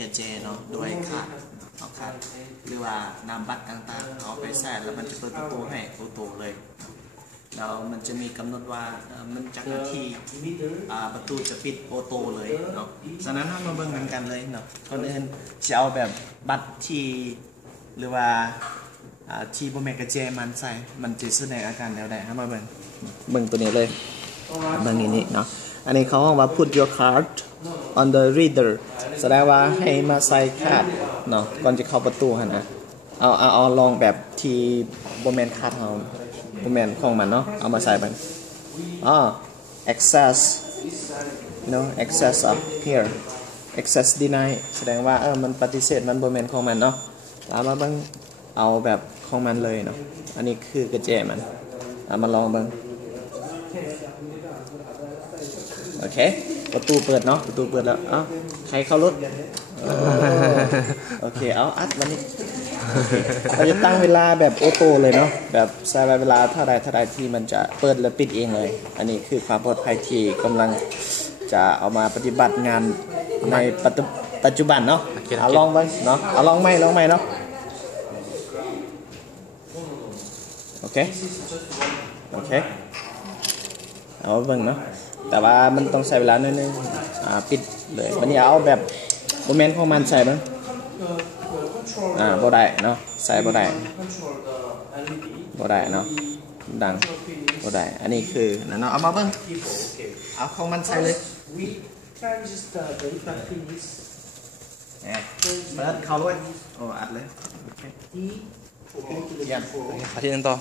กระเจเนาะด้วยขาดเอาขาดหรือว่านำบัตรต่างๆเอาไปใส่แล้วมันจะเปิดประตูให้ออโต้เลยแล้วมันจะมีกำหนดว่ามันจากนาทีประตูจะปิดออโต้เลยเนาะฉะนั้นเรามาเบิ่งกันเลยเนาะก่อนอื่นจะเอาแบบบัตรที่หรือว่าที่โบแมกกระเจมันใส่มันจะแสดงอาการแล้วได้มาเบิ่งตัวนี้เลยเบิ่งนี้เนาะอันนี้เขาบอกว่า put your card on the reader แสดงว่าให้มาใส่คาร์ดเนาะก่อนจะเข้าประตูฮะนะเอาลองแบบที่โบแมนคาร์ดเราโบแมนของมันเนาะเอามาใส่ไปaccess access up here access deny แสดงว่ามันปฏิเสธมันโบแมนของมันเนาะแล้วมาเบิ่งเอาแบบของมันเลยเนาะอันนี้คือกระเจมันมาลองเบิ่งโอเคประตูเปิดเนาะประตูเปิดแล้วใครเข้ารถโอเคเอาอัดวันนี้เราจะตั้งเวลาแบบออโต้เลยเนาะแบบใช้เวลาเท่าใดที่มันจะเปิดและปิดเองเลยอันนี้คือความปลอดภัยที่กำลังจะเอามาปฏิบัติงานในปัจจุบันเนาะเอาลองไปเนาะเอาลองไหมเนาะโอเคเอาเบิ่งเนาะแต่ว่ามันต้องใช้เวลาหน่อยนึงปิดเลยวันนี้เอาแบบโมเมนต์ของมันใส่บ้างบ่ได้เนาะใส่บ่ได้เนาะดังบ่ได้อันนี้คือเนาะเอามาเบิ่งเอาของมันใส่เลยเปิดเข้าเลยโอ้อัดเลยโอเคเยี่ยมอาทิตย์นึงต่อ